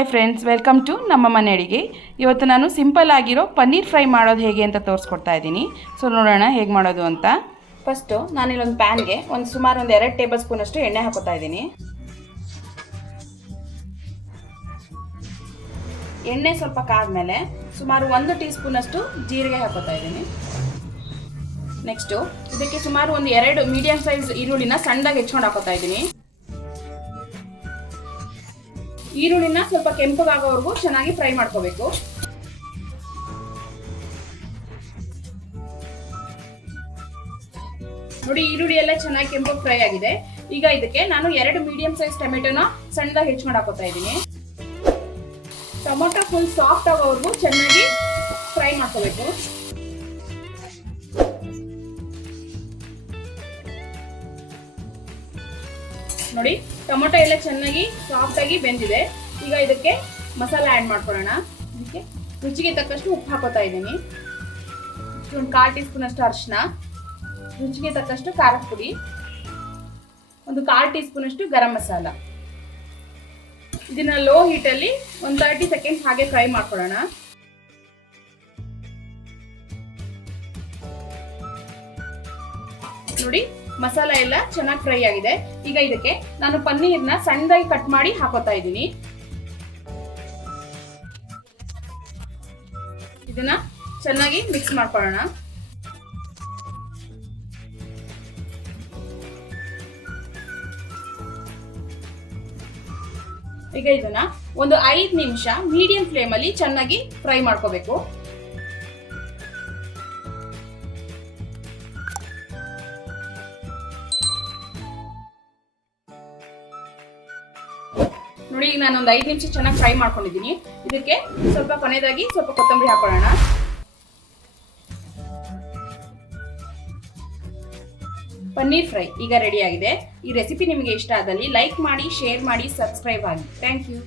Hi friends welcome to ನಮ್ಮ ಮನೆ ಅಡಿಗೆ ಇವತ್ತು ನಾನು ಸಿಂಪಲ್ ಆಗಿರೋ ಪನ್ನೀರ್ ಫ್ರೈ ಮಾಡೋದು ಹೇಗೆ ಅಂತ ತೋರಿಸ್ಕೊಡ್ತಾ ಇದ್ದೀನಿ. ಸೊ ನೋಡೋಣ ಹೇಗೆ ಮಾಡೋದು ಅಂತ. ಫಸ್ಟು ನಾನಿಲ್ಲೊಂದು ಪ್ಯಾನ್ಗೆ ಒಂದು ಸುಮಾರು ಒಂದು ಎರಡು ಟೇಬಲ್ ಸ್ಪೂನಷ್ಟು ಎಣ್ಣೆ ಹಾಕೋತಾ ಇದ್ದೀನಿ. ಎಣ್ಣೆ ಸ್ವಲ್ಪ ಕಾದ್ಮೇಲೆ ಸುಮಾರು ಒಂದು ಟೀ ಸ್ಪೂನಷ್ಟು ಜೀರಿಗೆ ಹಾಕೋತಾ ಇದ್ದೀನಿ. ನೆಕ್ಸ್ಟು ಇದಕ್ಕೆ ಸುಮಾರು ಒಂದು ಎರಡು ಮೀಡಿಯಂ ಸೈಜ್ ಈರುಳ್ಳಿನ ಸಣ್ಣದಾಗಿ ಹೆಚ್ಕೊಂಡು ಹಾಕೋತಾ ಇದ್ದೀನಿ. ಈರುಳ್ಳಿನ ಸ್ವಲ್ಪ ಕೆಂಪಗಾಗೋವರೆಗೂ ಚೆನ್ನಾಗಿ ಫ್ರೈ ಮಾಡ್ಕೋಬೇಕು. ನೋಡಿ, ಈರುಳ್ಳಿ ಎಲ್ಲ ಚೆನ್ನಾಗಿ ಕೆಂಪು ಫ್ರೈ ಆಗಿದೆ. ಈಗ ಇದಕ್ಕೆ ನಾನು ಎರಡು ಮೀಡಿಯಂ ಸೈಜ್ ಟೊಮೆಟೊನ ಸಣ್ಣದಾಗಿ ಹೆಚ್ಚು ಹಾಕೋತಾ ಇದ್ದೀನಿ. ಟೊಮೊಟೊ ಫುಲ್ ಸಾಫ್ಟ್ ಆಗೋವರೆಗೂ ಚೆನ್ನಾಗಿ ಫ್ರೈ ಮಾಡ್ಕೋಬೇಕು. ನೋಡಿ, ಟೊಮೊಟೊ ಎಲ್ಲ ಚೆನ್ನಾಗಿ ಸಾಫ್ಟಾಗಿ ಬೆಂದಿದೆ. ಈಗ ಇದಕ್ಕೆ ಮಸಾಲ ಆ್ಯಡ್ ಮಾಡ್ಕೊಳ್ಳೋಣ. ಇದಕ್ಕೆ ರುಚಿಗೆ ತಕ್ಕಷ್ಟು ಉಪ್ಪು ಹಾಕೋತಾ ಇದ್ದೀನಿ. ಒಂದು ಕಾಲು ಟೀ ಸ್ಪೂನ್ ಅಷ್ಟು ಅರಿಶಿನ, ರುಚಿಗೆ ತಕ್ಕಷ್ಟು ಖಾರದ ಪುಡಿ, ಒಂದು ಕಾಲು ಟೀ ಸ್ಪೂನ್ ಅಷ್ಟು ಗರಂ ಮಸಾಲ. ಇದನ್ನ ಲೋ ಹೀಟಲ್ಲಿ ಒಂದು ತರ್ಟಿ ಸೆಕೆಂಡ್ಸ್ ಹಾಗೆ ಫ್ರೈ ಮಾಡ್ಕೊಳ್ಳೋಣ. ನೋಡಿ ಮಸಾಲ ಎಲ್ಲ ಚೆನ್ನಾಗಿ ಫ್ರೈ ಆಗಿದೆ. ಈಗ ಇದಕ್ಕೆ ನಾನು ಪನ್ನೀರ್ನ ಸಣ್ಣದಾಗಿ ಕಟ್ ಮಾಡಿ ಹಾಕೋತಾ ಇದ್ದೀನಿ. ಇದನ್ನ ಚೆನ್ನಾಗಿ ಮಿಕ್ಸ್ ಮಾಡ್ಕೊಳ್ಳೋಣ. ಈಗ ಇದನ್ನ ಒಂದು ಐದು ನಿಮಿಷ ಮೀಡಿಯಂ ಫ್ಲೇಮ್ ಅಲ್ಲಿ ಚೆನ್ನಾಗಿ ಫ್ರೈ ಮಾಡ್ಕೋಬೇಕು. ನೋಡಿ, ಈಗ ನಾನು ಒಂದು ಐದು ನಿಮಿಷ ಚೆನ್ನಾಗಿ ಫ್ರೈ ಮಾಡ್ಕೊಂಡಿದ್ದೀನಿ ಇದಕ್ಕೆ ಸ್ವಲ್ಪ ಕೊನೆಯದಾಗಿ ಸ್ವಲ್ಪ ಕೊತ್ತಂಬರಿ ಹಾಕೊಳ್ಳೋಣ. ಪನ್ನೀರ್ ಫ್ರೈ ಈಗ ರೆಡಿಯಾಗಿದೆ ಈ ರೆಸಿಪಿ ನಿಮಗೆ ಇಷ್ಟ ಆದಲ್ಲಿ ಲೈಕ್ ಮಾಡಿ ಶೇರ್ ಮಾಡಿ ಸಬ್ಸ್ಕ್ರೈಬ್ ಆಗಿ. Thank you